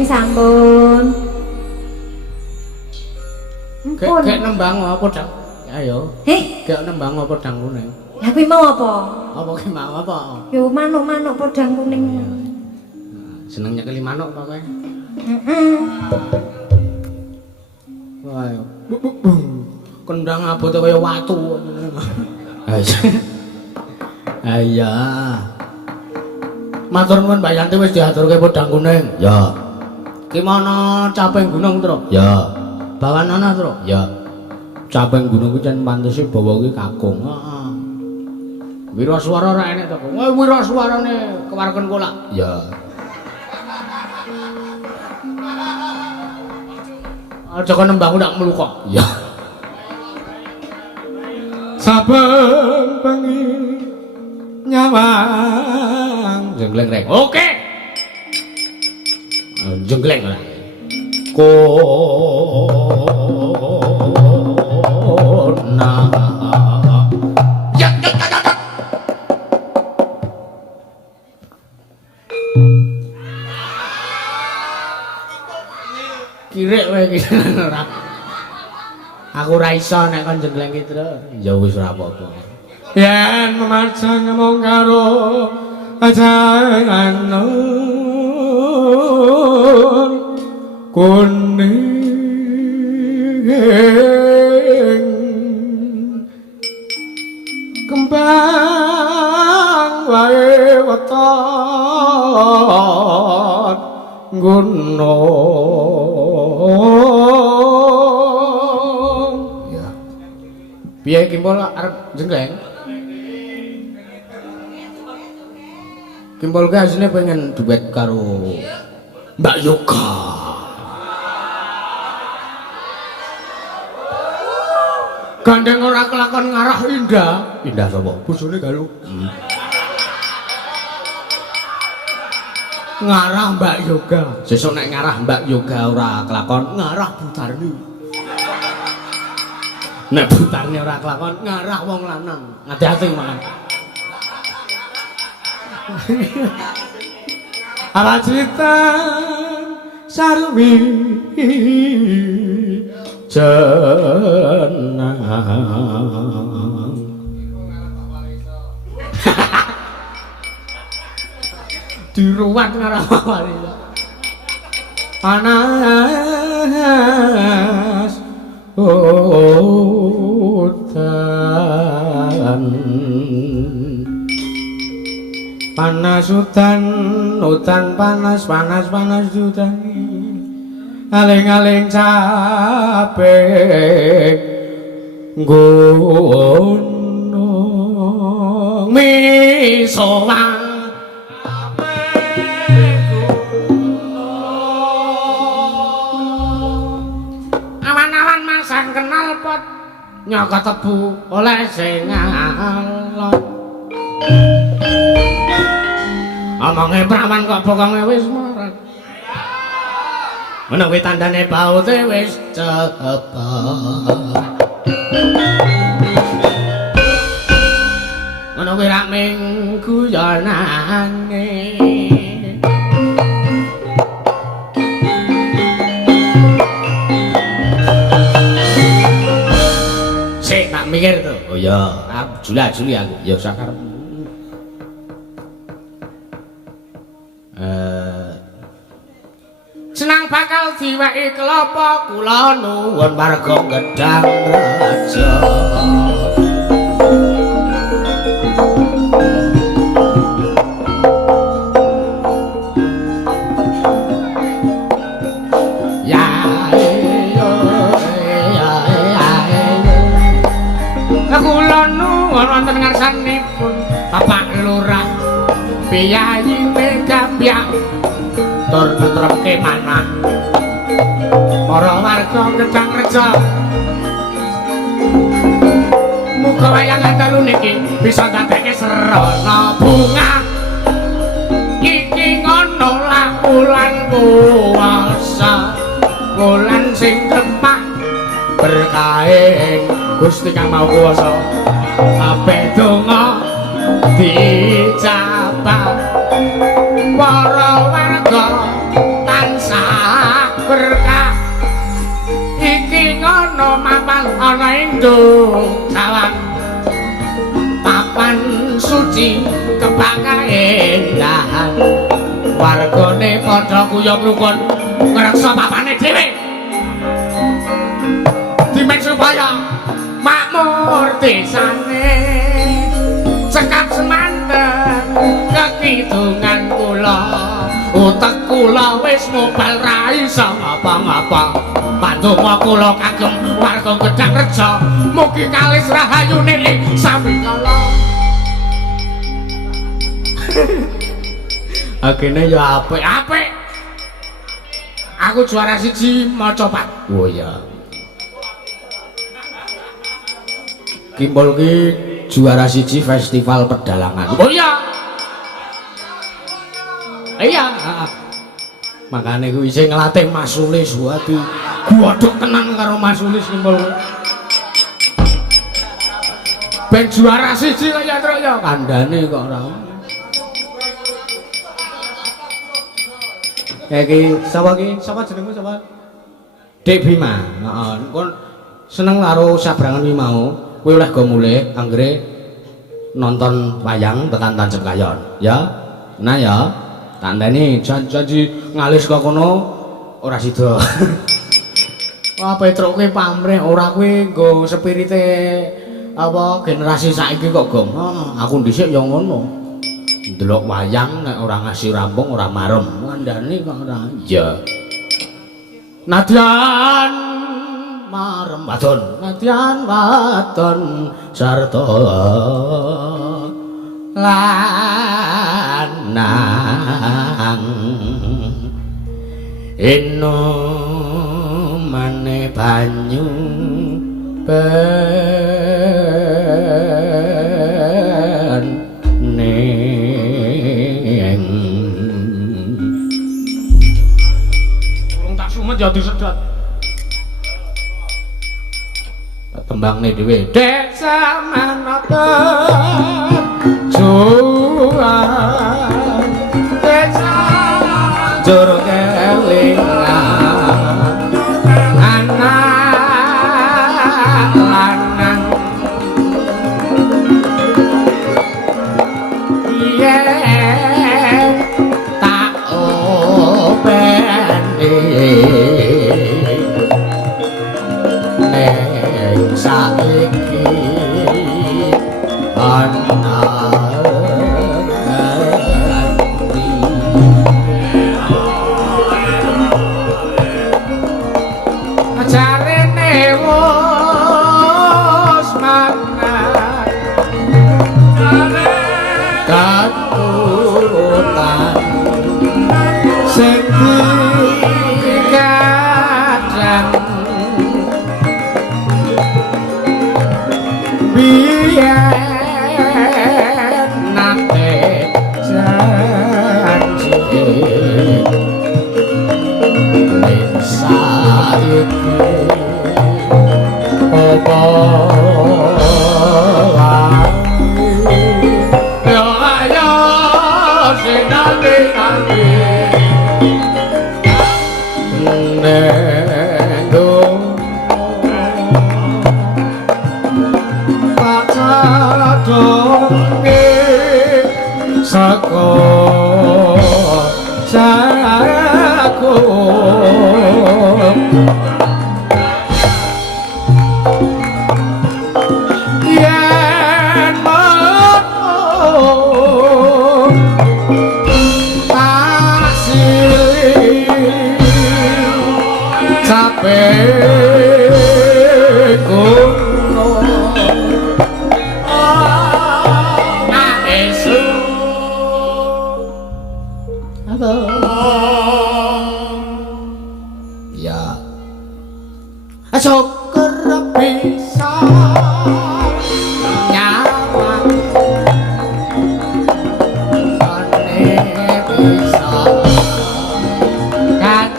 nggih sampun. Ampun. Gek nembang apa dang? Ayo. Gek nembang apa dang kuning? Lah kuwi mau apa? Apa ki mau apa? Yo manuk-manuk podang kuning. Seneng nyekeli manuk apa kowe? Heeh. Wah. Kendang abote kaya watu. Iya. Matur nuwun Mbak Yanti wis diaturke podang kuning. Ya. Ki mono caping gunung, Tru? Ya. Bawanana, Tru? Ya. Caping gunung kuwi jan pantese bawa kuwi kakung. Heeh. Wiraswara ora enek to. Wah, wiraswarane kewarken kolak. Ya. Aja kok nembang ndak mluka. Ya. Saben bengi nyawang jenggleng rek. Oke. Jenggleng lah. Kona. Ya. Kirek wae iki ora. Aku ora iso nek kon jenggleng ki, Tru. Ya wis ora apa-apa. Yen memarjang mung karo ajangan nur kuning kembang wae weton gunung. Ya. Piye Kimpul arep jenggleng? Kimpul ke asline pengen duet karo Mbak Yoga. Gandeng ora kelakon ngarah Indah. Indah sapa? Bojone Galuh. Ngarah Mbak Yoga. Sesuk nek ngarah Mbak Yoga ora kelakon ngarah Butarni. Nek Butarni ora kelakon ngarah wong lanang. Hati-hati mangan. Ala cerita sarwi jenang diruwat ngarah wali panas udan panas udan udan panas panas panas udan aling-aling capek gunung misowan awan-awan masang kenal pot nyokot tebu oleh sing alon omonge prawan kok bokonge wis marek menawi tandane baute wis cepet menawi rak minggu ya nangis sik tak mikir to oh ya juli aku ya sakarep senang bakal diweki kelapa kula nuwun warga Gedang Raja ya kula nuwun wonten ngarsanipun Bapak Lurah Piyayi Megambyak tur netrepke manah para warga Gedang Reja muga wayangan dalu niki bisa dadekke serana bunga iki ngono lah wulan puasa wulan sing tepak berkahe Gusti Kang Maha Kuwasa kabeh donga dijabah para warga tansah ana mapan ana Indo sawang papan suci kepakaendahan wargane padha kuyub rukun ngreksa papane dhewe dimen supaya makmur desane cekap semanten kekidungan kula utek kula wis mobal ra iso ngapa-ngapa pandonga kula kagem warga Gedang Reja mugi kalis rahayune ing sami kala agene ya apik-apik aku juara siji maca Pak oh ya Kimpul ki juara siji festival pedalangan oh iya iya makanya gue bisa ngelatih Mas Sulis waduh godhok tenan karo Mas Sulis Kimpul ben juara siji kaya ya kandhane kok ora iki sapa jenengmu sapa Dek Bima heeh kon seneng karo sabrangan iki mau kowe oleh go mulih anggere nonton wayang tekan Tancep Kayon ya nah ya tandani janji ngalis kok kono ora sida wah petroke pamrih ora kowe nggo spirite apa generasi saiki kok gong aku dhisik ya ngono ndelok wayang nek ora ngasih rampung ora marem ngandani kok ora iya nadyan marem wadon nadyan wadon sarta lanang eno mane banyu ben neng urung tak sumet ya disedot tembangne dhewe desa manaten juang desa jur kelingan anak lanang yen tak openi neng saiki ana jarene wis mangan katurutan sing kadang biyen nate janji ning saiki apa ya ayo sinane nendo pacadonge saka jago yen metu asili capek kuno aesu apa ya aso kerep bisa nyaman ane bisa kan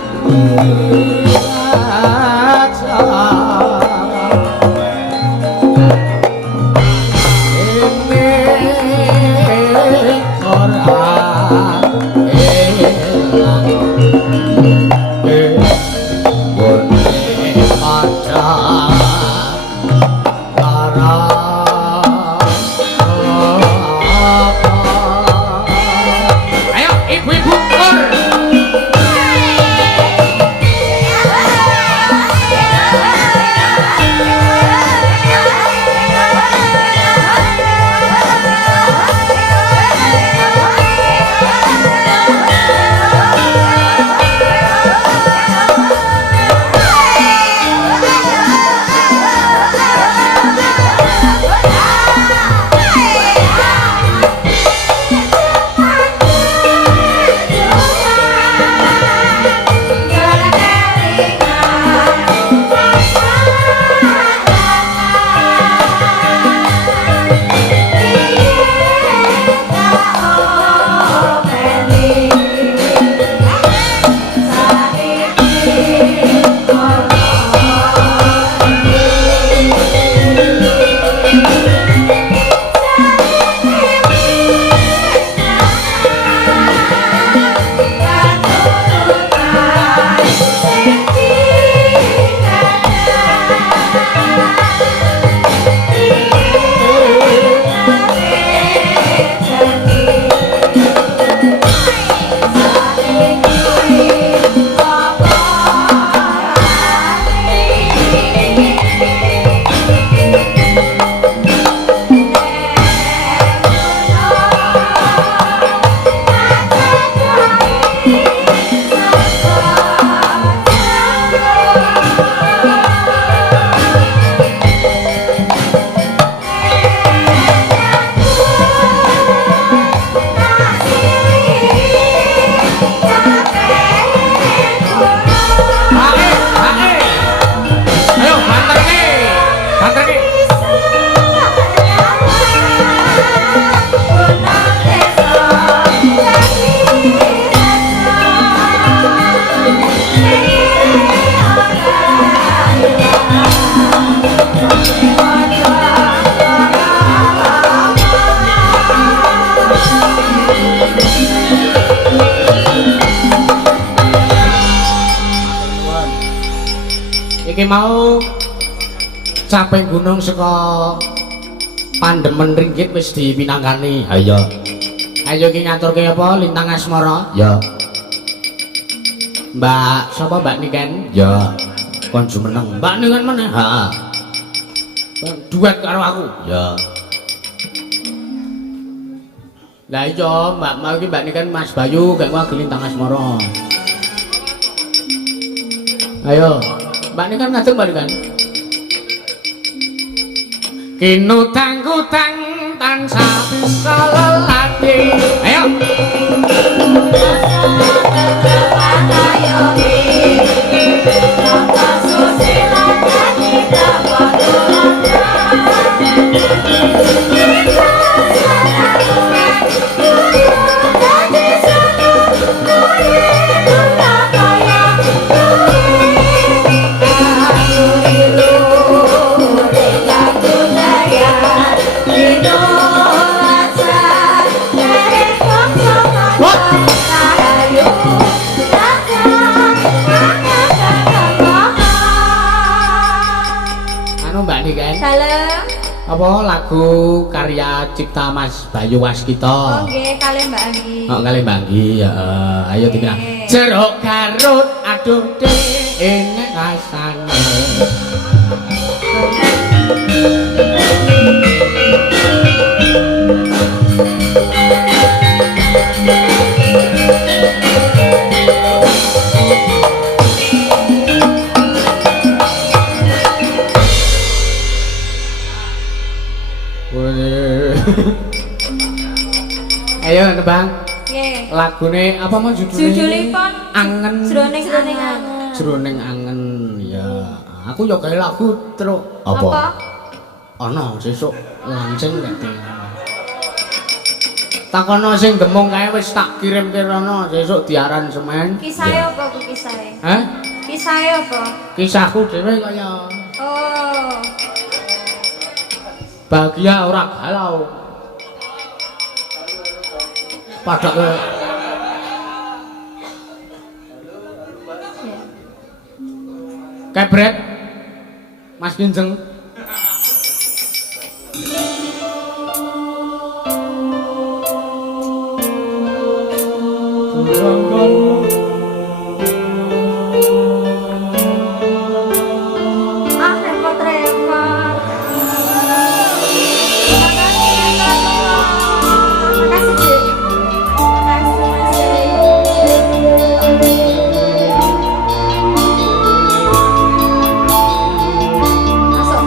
ada Banter iki. Iki mau capek gunung saka Pandemen Ringgit wis dipinangkani. Ayo. Ayo iki ngaturke apa Lintang Asmara? Ya. Mbak, sapa Mbak Niken? Ya. Kon jumeneng. Mbak Niken meneh? Heeh. Duet karo aku. Ya. Lah iya, Mbak mau iki Mbak Niken Mas Bayu gak wae Lintang Asmara. Ayo. Mbak ini kan ngadeg Mbak kan kinutang-kutang tansah bisa lelati. Ayo Dalem. apa lagu karya cipta Mas Bayu Waskita? Oh nggih, kalih Mbak Anggi. Oh, kalih Mbak Anggi. Ya, ayo dipinang. Jeruk garut aduh enek rasane. Ayo nebang. Nggih. Lagune apa mau judulnya? Judulipun Angen. Jroning angen. Jroning angen. Ya, aku yo gawe lagu terus. Apa? Ana sesuk lancing nek takono sing gemung kae wis tak kirim rono sesuk diaran semen. Kisahe apa ku kisahe? Hah? Kisahe apa? Kisahku dhewe kaya Oh. bahagia ora galau. Padake Kebret Mas Kinjeng. Ah, repot-repot. Makasih, Dik. Makasih, Mas. Masuk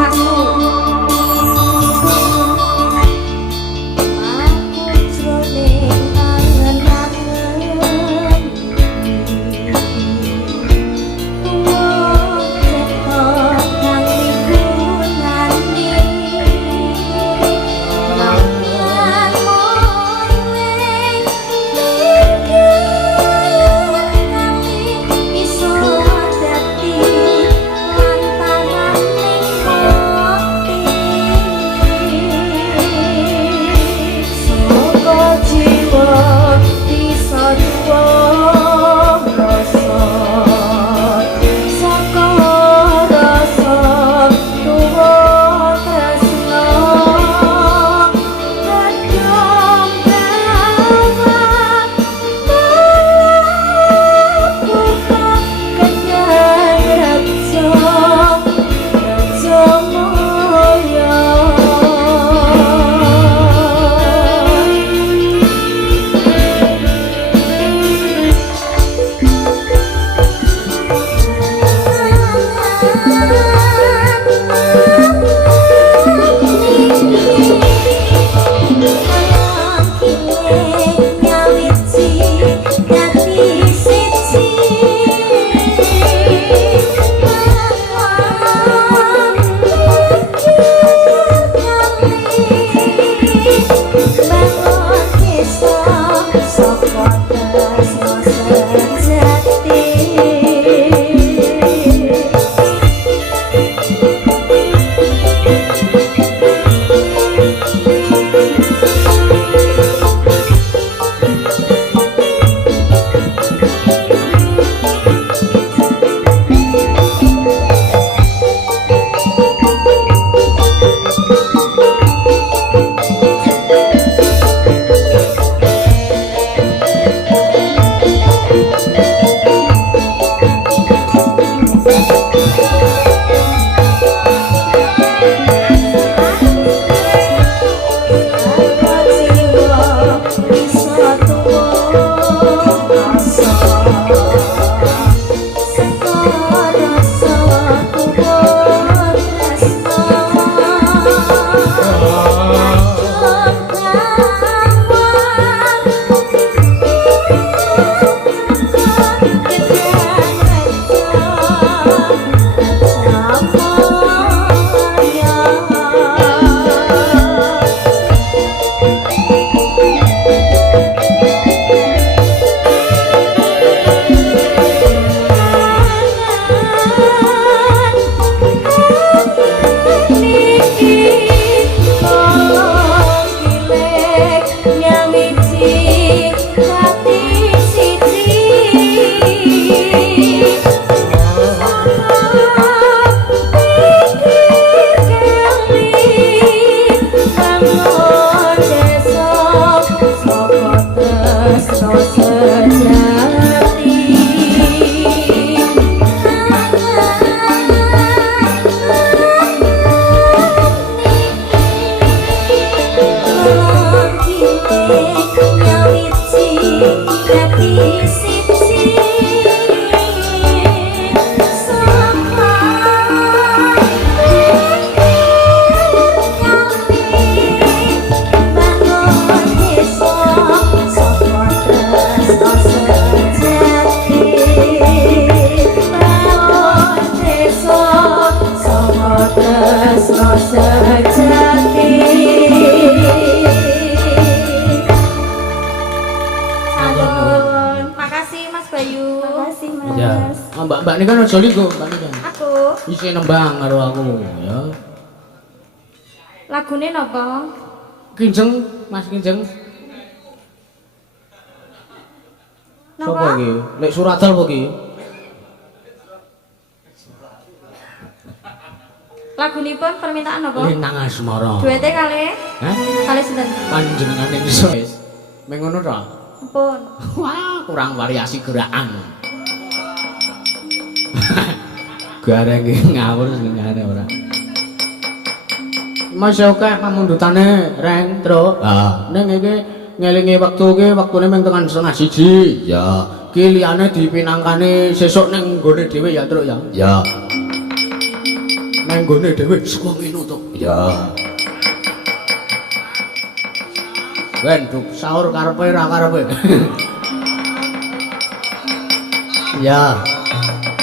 tresno sejati. Sampun. Makasih Mas Bayu. Makasih Mas. Ya. Mbak ini kan aja ligo, Mbak ini kan. Aku. Isi nembang karo aku, ya. Lagune napa? Kinjeng, Mas Kinjeng. Sopo Napa? iki? Lek Suradal apa iki? Lagunipun permintaan napa? Lintang Asmara. Duete kalih. Hah? Kalih sinten? Panjenengane iso wis. Meng ngono to? Ampun. Wah, kurang variasi gerakan. Gareng iki ngawur senengane ora. Mas oke pamundutane reng tru. Ah, ning iki ngelingi wektu iki wektune mung tekan 1:30. Ya, ki liyane dipinangkani sesuk ning nggone dhewe ya, Truk ya. Ya. Ning nggone dhewe saka ngene to. Ya. Ben duk sahur karepe ra karepe. Ya.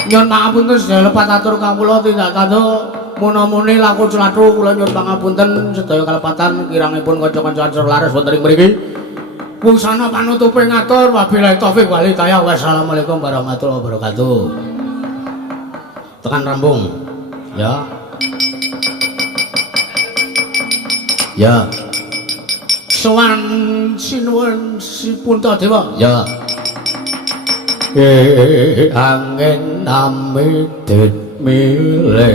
Nyuwun pangapunten sedaya lepat atur kawula tindak tanduk muna-muni laku celathu kula nyuwun pangapunten sedaya kalepatan kirangipun kanca-kanca acara laras wonten ing mriki. Wusana panutupe ngatur wabillahi taufik wal hidayah. Wassalamualaikum warahmatullahi wabarakatuh. Tekan rambung. Ya. Ya. Sowan sinuwun Sipuntadewa. Ya. Angin amit milih